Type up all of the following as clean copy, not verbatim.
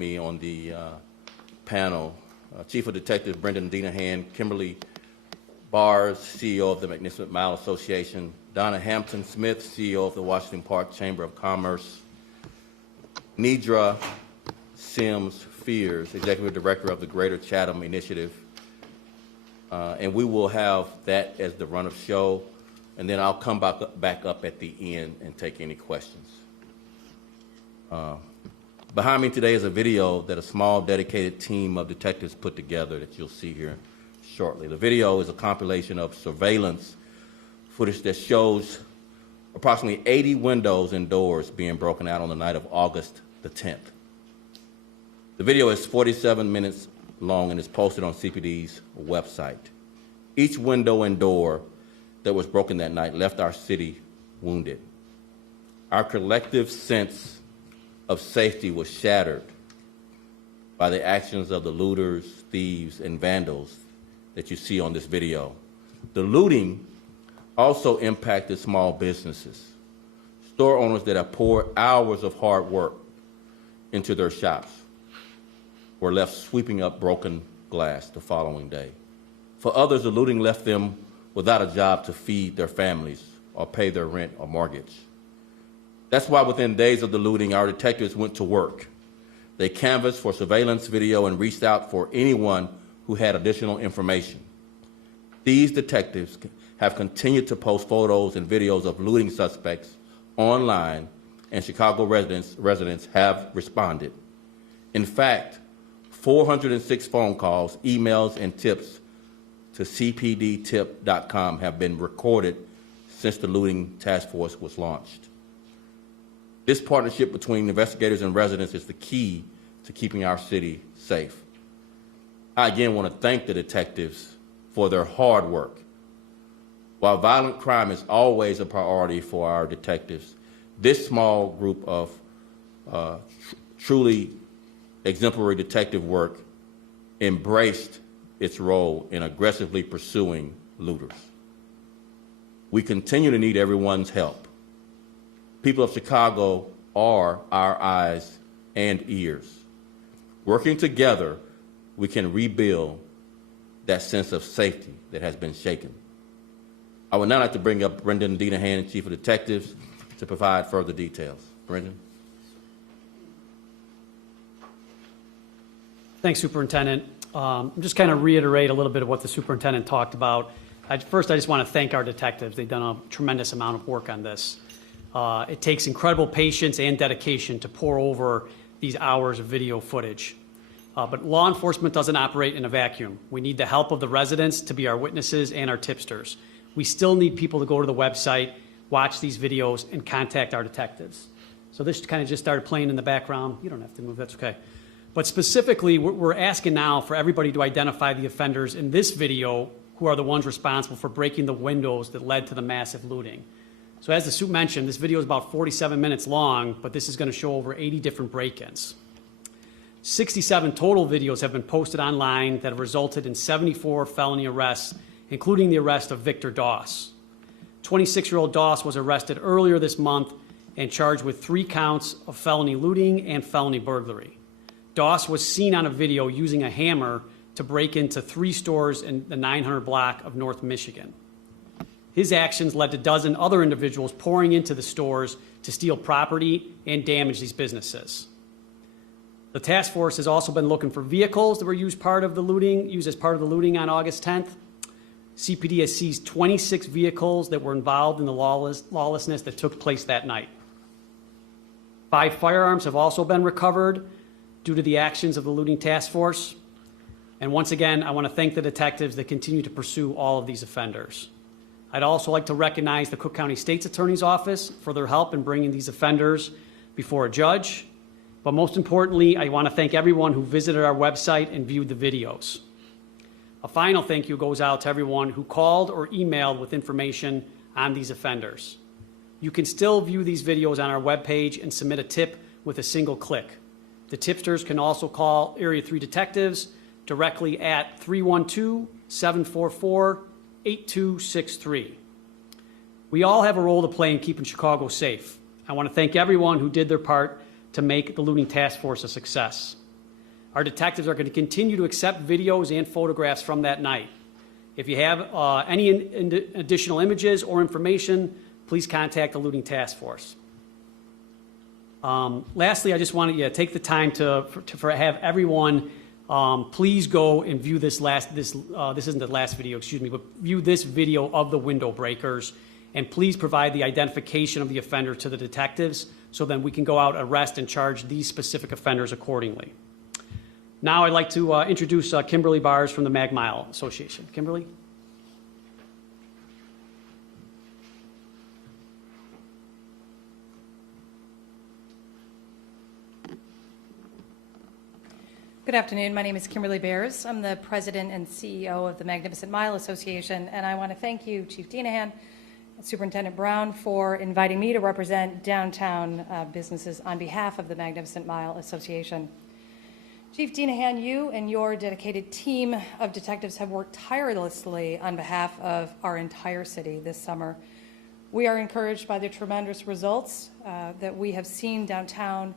me on the panel, Chief of Detectives Brendan Dinahan, Kimberly Bars, CEO of the Magnificent Mile Association, Donna Hampton Smith, CEO of the Washington Park Chamber of Commerce, Nidra Sims Fears, Executive Director of the Greater Chatham Initiative, and we will have that as the run of show, and then I'll come back up at the end and take any questions. Behind me today is a video that a small dedicated team of detectives put together that you'll see here shortly. The video is a compilation of surveillance footage that shows approximately 80 windows and doors being broken out on the night of August the 10th. The video is 47 minutes long and is posted on CPD's website. Each window and door that was broken that night left our city wounded. Our collective sense of safety was shattered by the actions of the looters, thieves, and vandals that you see on this video. The looting also impacted small businesses, store owners that have poured hours of hard work into their shops were left sweeping up broken glass the following day. For others, the looting left them without a job to feed their families or pay their rent or mortgage. That's why within days of the looting, our detectives went to work. They canvassed for surveillance video and reached out for anyone who had additional information. These detectives have continued to post photos and videos of looting suspects online, and Chicago residents have responded. In fact, 406 phone calls, emails, and tips to cpdtip.com have been recorded since the looting task force was launched. This partnership between investigators and residents is the key to keeping our city safe. I again want to thank the detectives for their hard work. While violent crime is always a priority for our detectives, this small group of truly exemplary detective work embraced its role in aggressively pursuing looters. We continue to need everyone's help. People of Chicago are our eyes and ears. Working together, we can rebuild that sense of safety that has been shaken. I would now like to bring up Brendan Dinahan, Chief of Detectives, to provide further details. Brendan. Thanks, Superintendent. Just kind of reiterate a little bit of what the Superintendent talked about. First, I just want to thank our detectives. They've done a tremendous amount of work on this. It takes incredible patience and dedication to pour over these hours of video footage. But law enforcement doesn't operate in a vacuum. We need the help of the residents to be our witnesses and our tipsters. We still need people to go to the website, watch these videos, and contact our detectives. So this kind of just started playing in the background. You don't have to move, that's okay. But specifically, we're asking now for everybody to identify the offenders in this video who are the ones responsible for breaking the windows that led to the massive looting. So as the Sup mentioned, this video is about 47 minutes long, but this is going to show over 80 different break-ins. 67 total videos have been posted online that have resulted in 74 felony arrests, including the arrest of Victor Doss. 26-year-old Doss was arrested earlier this month and charged with 3 counts of felony looting and felony burglary. Doss was seen on a video using a hammer to break into 3 stores in the 900 block of North Michigan. His actions led to a dozen other individuals pouring into the stores to steal property and damage these businesses. The task force has also been looking for vehicles that were used as part of the looting on August 10th. CPD has seized 26 vehicles that were involved in the lawlessness that took place that night. 5 firearms have also been recovered due to the actions of the looting task force. And once again, I want to thank the detectives that continue to pursue all of these offenders. I'd also like to recognize the Cook County State's Attorney's Office for their help in bringing these offenders before a judge. But most importantly, I want to thank everyone who visited our website and viewed the videos. A final thank you goes out to everyone who called or emailed with information on these offenders. You can still view these videos on our webpage and submit a tip with a single click. The tipsters can also call Area 3 detectives directly at 312-744-8263. We all have a role to play in keeping Chicago safe. I want to thank everyone who did their part to make the looting task force a success. Our detectives are going to continue to accept videos and photographs from that night. If you have any additional images or information, please contact the looting task force. Lastly, I just want to take the time to have everyone please go and view this isn't the last video, excuse me, but view this video of the window breakers, and please provide the identification of the offender to the detectives so then we can go out, arrest, and charge these specific offenders accordingly. Now I'd like to introduce Kimberly Bars from the Mag Mile Association. Kimberly? Good afternoon. My name is Kimberly Bears. I'm the president and CEO of the Magnificent Mile Association, and I want to thank you, Chief Denahan and Superintendent Brown, for inviting me to represent downtown businesses on behalf of the Magnificent Mile Association. Chief Denahan, you and your dedicated team of detectives have worked tirelessly on behalf of our entire city this summer. We are encouraged by the tremendous results that we have seen downtown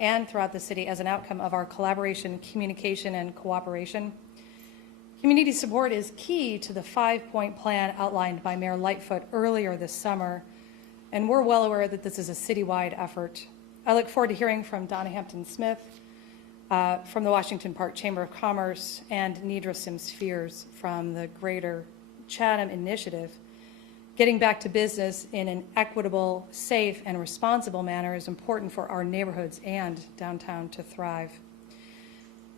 and throughout the city as an outcome of our collaboration, communication, and cooperation. Community support is key to the 5-point plan outlined by Mayor Lightfoot earlier this summer, and we're well aware that this is a citywide effort. I look forward to hearing from Donna Hampton-Smith from the Washington Park Chamber of Commerce and Nidra Sims-Fears from the Greater Chatham Initiative. Getting back to business in an equitable, safe, and responsible manner is important for our neighborhoods and downtown to thrive.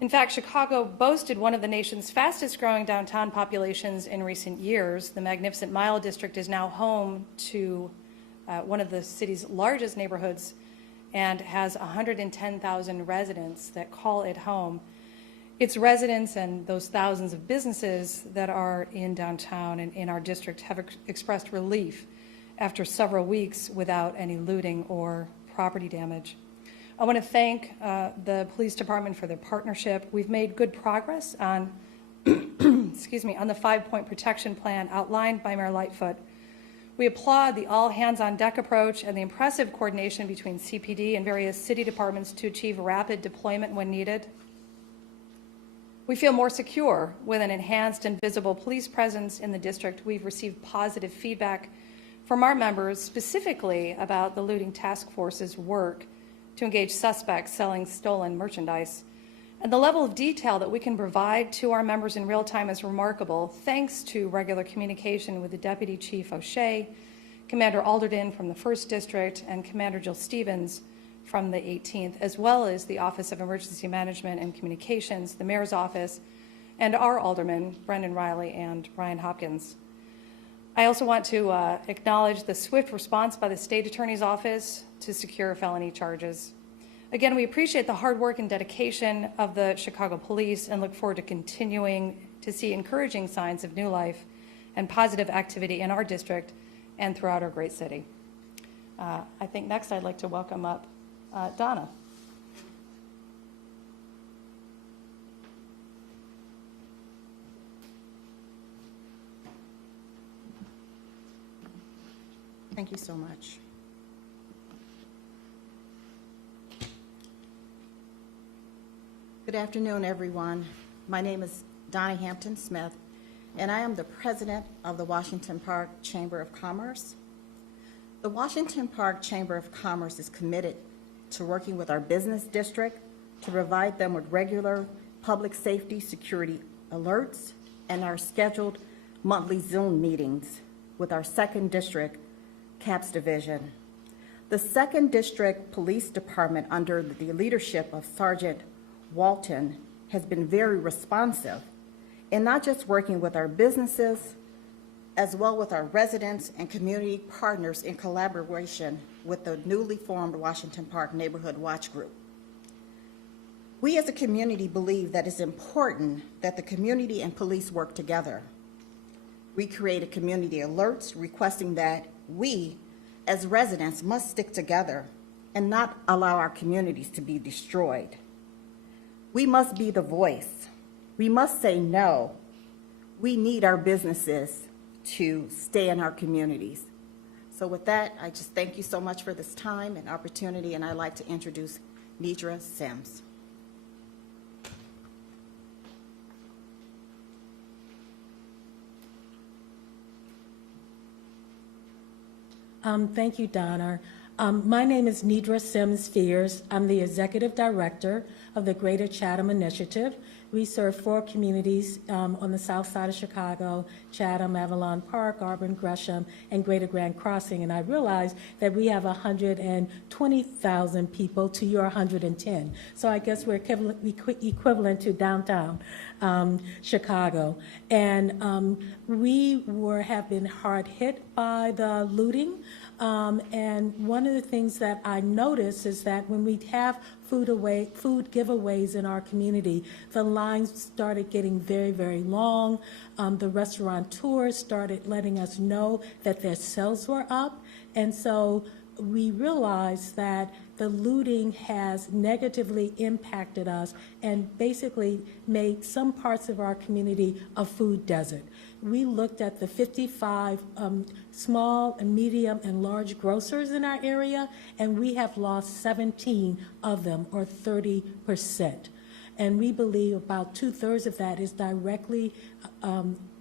In fact, Chicago boasted one of the nation's fastest growing downtown populations in recent years. The Magnificent Mile District is now home to one of the city's largest neighborhoods and has 110,000 residents that call it home. Its residents and those thousands of businesses that are in downtown and in our district have expressed relief after several weeks without any looting or property damage. I want to thank the police department for their partnership. We've made good progress on, excuse me, on the 5-point protection plan outlined by Mayor Lightfoot. We applaud the all-hands-on-deck approach and the impressive coordination between CPD and various city departments to achieve rapid deployment when needed. We feel more secure with an enhanced and visible police presence in the district. We've received positive feedback from our members specifically about the looting task force's work to engage suspects selling stolen merchandise. And the level of detail that we can provide to our members in real time is remarkable, thanks to regular communication with the Deputy Chief O'Shea, Commander Alderden from the 1st District, and Commander Jill Stevens from the 18th, as well as the Office of Emergency Management and Communications, the Mayor's Office, and our aldermen, Brendan Riley and Brian Hopkins. I also want to acknowledge the swift response by the State Attorney's Office to secure felony charges. Again, we appreciate the hard work and dedication of the Chicago Police and look forward to continuing to see encouraging signs of new life and positive activity in our district and throughout our great city. I think next I'd like to welcome up Donna. Thank you so much. Good afternoon, everyone. My name is Donna Hampton-Smith, and I am the president of the Washington Park Chamber of Commerce. The Washington Park Chamber of Commerce is committed to working with our business district to provide them with regular public safety security alerts and our scheduled monthly Zoom meetings with our 2nd District CAPS Division. The 2nd District Police Department, under the leadership of Sergeant Walton, has been very responsive in not just working with our businesses, as well with our residents and community partners in collaboration with the newly formed Washington Park Neighborhood Watch Group. We as a community believe that it's important that the community and police work together. We created community alerts requesting that we, as residents, must stick together and not allow our communities to be destroyed. We must be the voice. We must say no. We need our businesses to stay in our communities. So with that, I just thank you so much for this time and opportunity, and I'd like to introduce Nidra Sims. Thank you, Donna. My name is Nidra Sims Fears. I'm the Executive Director of the Greater Chatham Initiative. We serve 4 communities on the south side of Chicago: Chatham, Avalon Park, Auburn, Gresham, and Greater Grand Crossing. And I realize that we have 120,000 people to your 110. So I guess we're equivalent to downtown Chicago. And we have been hard hit by the looting. And one of the things that I notice is that when we have food giveaways in our community, the lines started getting very, very long. The restaurateurs started letting us know that their sales were up. And so we realized that the looting has negatively impacted us and basically made some parts of our community a food desert. We looked at the 55 small and medium and large grocers in our area, and we have lost 17 of them, or 30%. And we believe about 2/3 of that is directly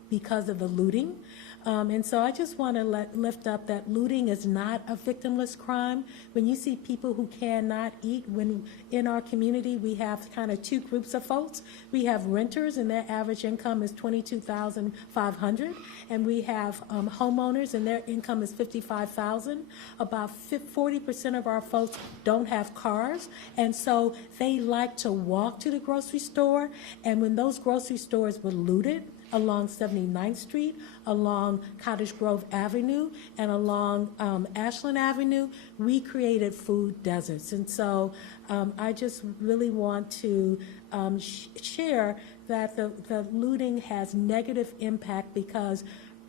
because of the looting. And so I just want to lift up that looting is not a victimless crime. When you see people who cannot eat, when in our community we have kind of 2 groups of folks. We have renters, and their average income is $22,500, and we have homeowners, and their income is $55,000. About 40% of our folks don't have cars, and so they like to walk to the grocery store. And when those grocery stores were looted, along 79th Street, along Cottage Grove Avenue, and along Ashland Avenue, we created food deserts. And so I just really want to share that the looting has negative impact because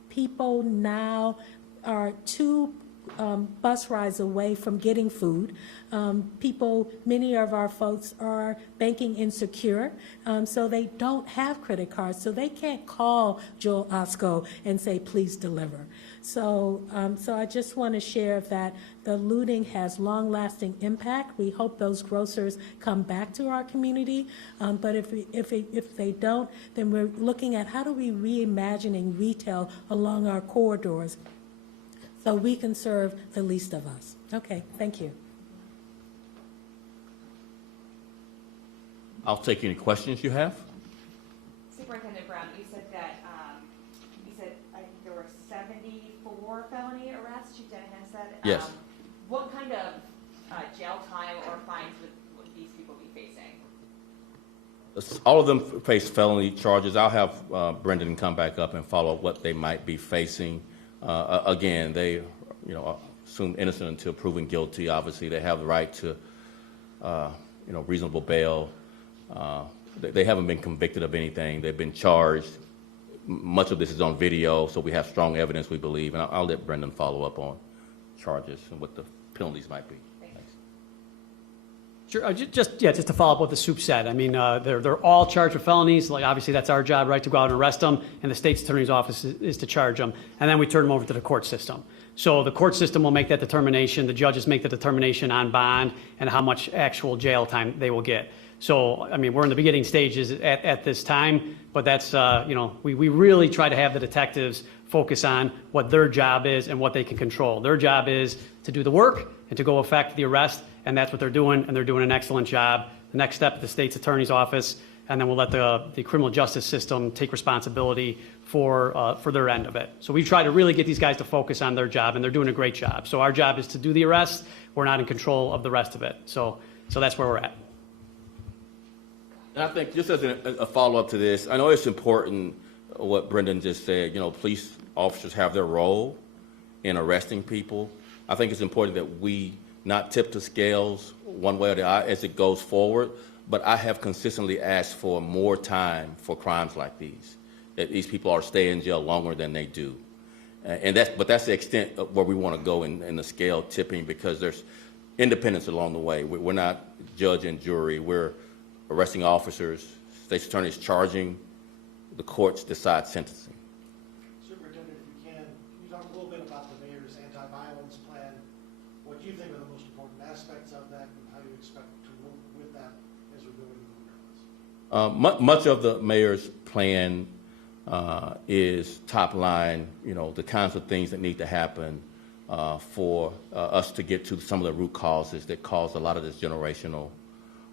people now are too bus rides away from getting food. Many of our folks are banking insecure, so they don't have credit cards, so they can't call Joel Osco and say, please deliver. So I just want to share that the looting has long-lasting impact. We hope those grocers come back to our community, but if they don't, then we're looking at how do we reimagining retail along our corridors so we can serve the least of us. Okay, thank you. I'll take any questions you have. Superintendent Brown, you said that, I think there were 74 felony arrests, Chief Denahan said. Yes. What kind of jail time or fines would these people be facing? All of them face felony charges. I'll have Brendan come back up and follow up what they might be facing. Again, they, assumed innocent until proven guilty. Obviously, they have the right to, reasonable bail. They haven't been convicted of anything. They've been charged. Much of this is on video, so we have strong evidence, we believe. And I'll let Brendan follow up on charges and what the penalties might be. Thanks. Sure. Just to follow up what the soup said. I mean, they're all charged with felonies. Like, obviously, that's our job, right, to go out and arrest them, and the state's attorney's office is to charge them, and then we turn them over to the court system. So the court system will make that determination. The judges make the determination on bond and how much actual jail time they will get. So, I mean, we're in the beginning stages at this time, but that's, we really try to have the detectives focus on what their job is and what they can control. Their job is to do the work and to go effect the arrest, and that's what they're doing, and they're doing an excellent job. The next step, the state's attorney's office, and then we'll let the criminal justice system take responsibility for their end of it. So we try to really get these guys to focus on their job, and they're doing a great job. So our job is to do the arrest. We're not in control of the rest of it. So that's where we're at. And I think just as a follow-up to this, I know it's important what Brendan just said. Police officers have their role in arresting people. I think it's important that we not tip the scales one way or the other as it goes forward, but I have consistently asked for more time for crimes like these, that these people are staying in jail longer than they do. But that's the extent of where we want to go in the scale tipping, because there's independence along the way. We're not judge and jury. We're arresting officers, state's attorneys charging, the courts decide sentencing. Superintendent, if can you talk a little bit about the mayor's anti-violence plan, what you think are the most important aspects of that, and how you expect to work with that as we go into the weekends? Much of the mayor's plan is top line, the kinds of things that need to happen for us to get to some of the root causes that cause a lot of this generational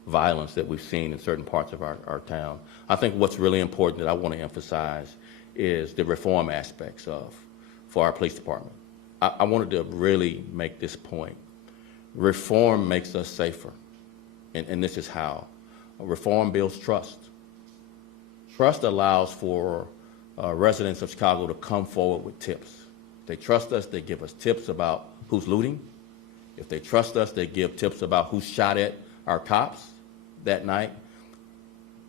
violence that we've seen in certain parts of our town. I think what's really important that I want to emphasize is the reform aspects for our police department. I wanted to really make this point. Reform makes us safer, and this is how. Reform builds trust. Trust allows for residents of Chicago to come forward with tips. If they trust us, they give us tips about who's looting. If they trust us, they give tips about who shot at our cops that night.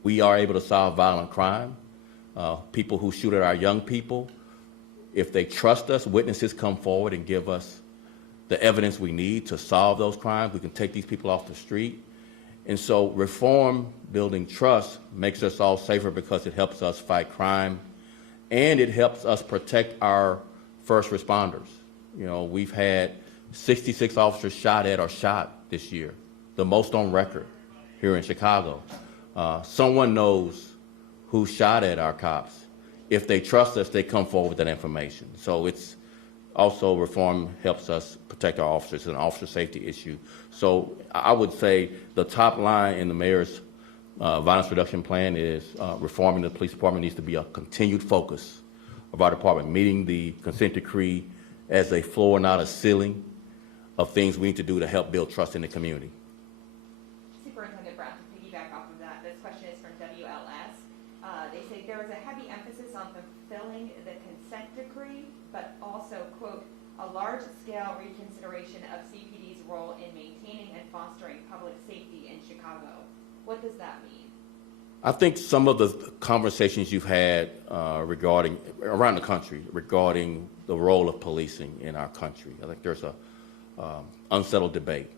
We are able to solve violent crime. People who shoot at our young people, if they trust us, witnesses come forward and give us the evidence we need to solve those crimes. We can take these people off the street. And so reform, building trust, makes us all safer because it helps us fight crime, and it helps us protect our first responders. You know, we've had 66 officers shot at or shot this year, the most on record here in Chicago. Someone knows who shot at our cops. If they trust us, they come forward with that information. So it's also reform helps us protect our officers. It's an officer safety issue. So I would say the top line in the mayor's violence reduction plan is reforming the police department needs to be a continued focus of our department, meeting the consent decree as a floor, not a ceiling, of things we need to do to help build trust in the community. Superintendent Brown, to piggyback off of that, this question is from WLS. They say there is a heavy emphasis on fulfilling the consent decree, but also, quote, a large-scale reconsideration of CPD's role in maintaining and fostering public safety in Chicago. What does that mean? I think some of the conversations you've had regarding around the country regarding the role of policing in our country, I think there's a unsettled debate.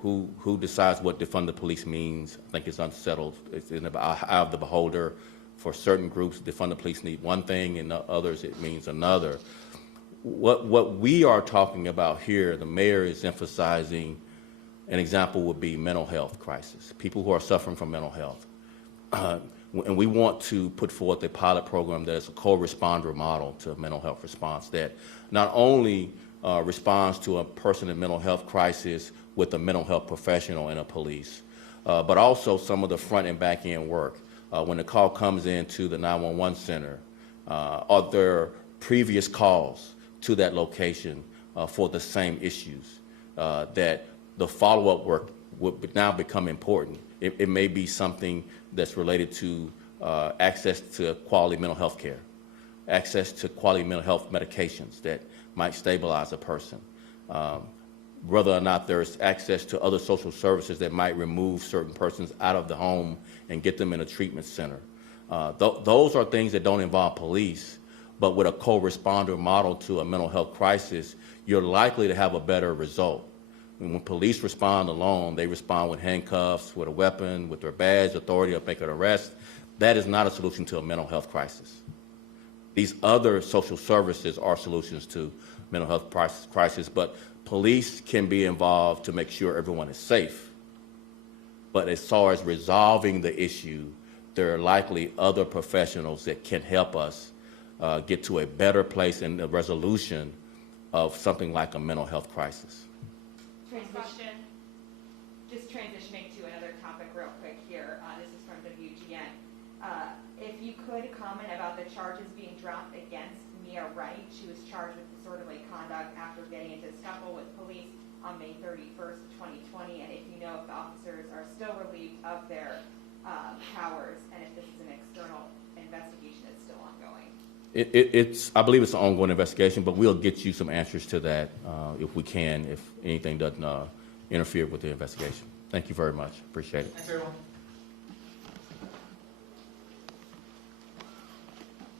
Who decides what defund the police means? I think it's unsettled. It's in the eye of the beholder. For certain groups, defund the police need one thing, and others it means another. What we are talking about here, the mayor is emphasizing. An example would be mental health crisis. People who are suffering from mental health. And we want to put forth a pilot program that is a co-responder model to mental health response that not only responds to a person in mental health crisis with a mental health professional and a police, but also some of the front and back end work. When the call comes into the 911 center, are there previous calls to that location for the same issues that the follow-up work would now become important. It may be something that's related to access to quality mental health care, access to quality mental health medications that might stabilize a person, whether or not there's access to other social services that might remove certain persons out of the home and get them in a treatment center. Those are things that don't involve police, but with a co-responder model to a mental health crisis, you're likely to have a better result. When police respond alone, they respond with handcuffs, with a weapon, with their badge, authority to make an arrest. That is not a solution to a mental health crisis. These other social services are solutions to mental health crisis, but police can be involved to make sure everyone is safe. But as far as resolving the issue, there are likely other professionals that can help us get to a better place in the resolution of something like a mental health crisis. Question. Just transitioning to another topic real quick here. This is from WGN. If you could comment about the charges being dropped against Mia Wright. She was charged with disorderly conduct after getting into a scuffle with police on May 31st, 2020. And if you know if the officers are still relieved of their powers, and if this is an external investigation that's still ongoing. I believe it's an ongoing investigation, but we'll get you some answers to that if we can, if anything doesn't interfere with the investigation. Thank you very much. Appreciate it. Thanks, everyone.